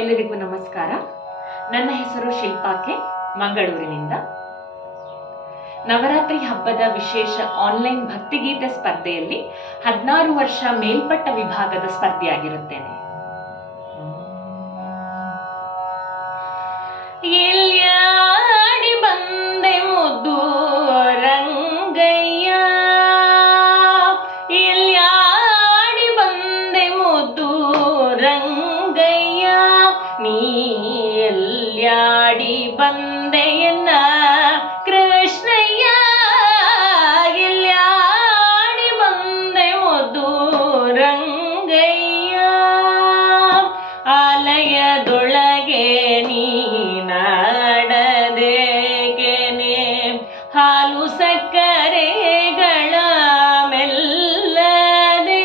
ಎಲ್ಲರಿಗೂ ನಮಸ್ಕಾರ. ನನ್ನ ಹೆಸರು ಶಿಲ್ಪಾ ಕೆ, ಮಂಗಳೂರಿನಿಂದ. ನವರಾತ್ರಿ ಹಬ್ಬದ ವಿಶೇಷ ಆನ್ಲೈನ್ ಭಕ್ತಿಗೀತೆ ಸ್ಪರ್ಧೆಯಲ್ಲಿ 16 ವರ್ಷ ಮೇಲ್ಪಟ್ಟ ವಿಭಾಗದ ಸ್ಪರ್ಧೆಯಾಗಿರುತ್ತೇನೆ. ಎಲ್ಯಾಡಿ ಬಂದೆ ಮುದ್ದು ರಂಗಯ್ಯ, ಎಲ್ಯಾಡಿ ಬಂದೆ ಮುದ್ದು ರಂಗಯ್ಯ, ನೀ ಎಲ್ಯಾಡಿ ಬಂದೆಯನ್ನ ಕೃಷ್ಣಯ್ಯ, ಎಲ್ಯಾಡಿ ಬಂದೆ ಮುದ್ದು ರಂಗಯ್ಯ. ಆಲಯದೊಳಗೆ ನೀನಾಡದೇಗೆನೆ ಹಾಲು ಸಕ್ಕರೆಗಳ ಮೆಲ್ಲದೆ,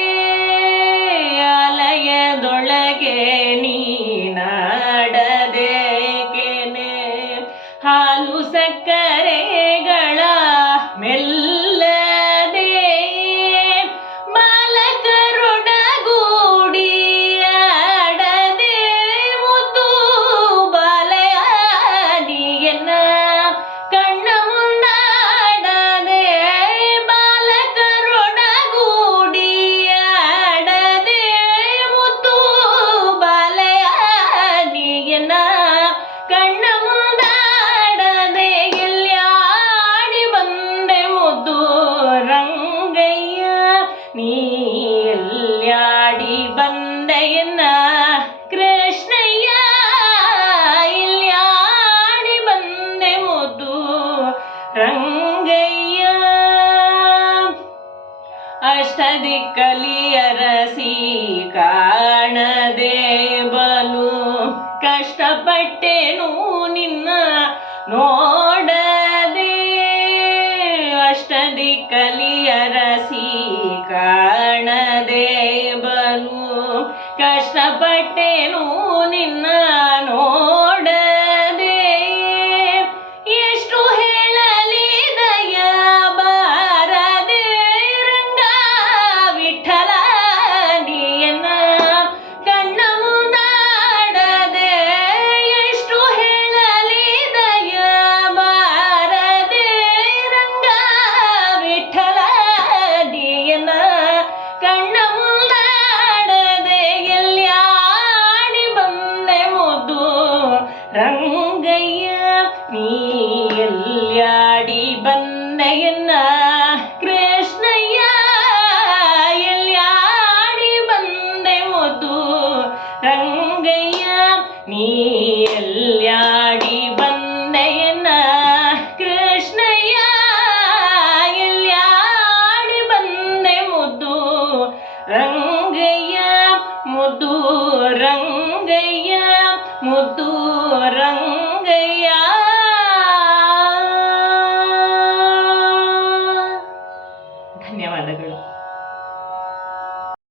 ಆಲಯದೊಳಗೆ ನೀನಾಡದೇಗೆನೆ ಹಾಲು ಸಕ್ಕರೆಗಳ ಮೆಲ್ಲದೆ, ಬಾಲಕರೊಡಗೂಡಿ ಆಡದೆ ಮುದ್ದು ಬಾಲಯಾಡಿಯನ್ನ ಕಣ್ಣ ಮುಂದಾಡದೆ, ಬಾಲಕರೊಡಗೂಡಿ ಆಡದೆ ಮುದ್ದು ಬಾಲಯಾಡಿಯನ್ನ ಕಣ್ಣ ಮುಂದಾಡದೆ, ಎಲ್ಯಾಡಿ ಬಂದೆ ಮುದ್ದು ರಂಗಯ್ಯ, ನೀ ಎಲ್ಯಾಡಿ ಬಂದೆಯನ್ನ ಕೃಷ್ಣಯ್ಯ, ಎಲ್ಯಾಡಿ ಬಂದೆ ಮುದ್ದು ರಂಗಯ್ಯ. ಅಷ್ಟದಿಕ್ಕಲಿಯರಸಿ ಕಾಣದೆ ಬಲು ಕಷ್ಟಪಟ್ಟೆನು ನಿನ್ನ ನೋಡದೆ, ಅಷ್ಟದಿಕ್ಕಲಿಯರಸಿ ಕಾಣದೆ ಬಲು ಕಷ್ಟಪಟ್ಟೆನು ನಿನ್ನ ನೋಡದೆ, ಎಷ್ಟು ಹೇಳಲಿ ದಯ ಬಾರದೆ ರಂಗ ವಿಠಲ ನೀಯನ್ನ ಕಣ್ಣ ಮುಂದಾಡದೆ, ಎಷ್ಟು ಹೇಳಲಿ ದಯ ಬಾರದೆ ರಂಗ ವಿಠಲ ನೀಯನ್ನ ಕಣ್ಣ ಮುಂದಾಡದೆ, ಎಲ್ಯಾಡಿ ಬಂದೆ ಮುದ್ದು ರಂಗಯ್ಯ, ನೀ ಎಲ್ಯಾಡಿ ಬಂದೆಯನ್ನ ಕೃಷ್ಣಯ್ಯ, ಎಲ್ಯಾಡಿ ಬಂದೆ ಮುದ್ದು ರಂಗಯ್ಯ, ನೀ ಎಲ್ಯಾಡಿ ಬಂದೆಯನ್ನ ಕೃಷ್ಣಯ್ಯ, ಎಲ್ಯಾಡಿ ಬಂದೆ ಮುದ್ದು ರಂಗಯ್ಯ, ಮುದ್ದು ರಂಗಯ್ಯ.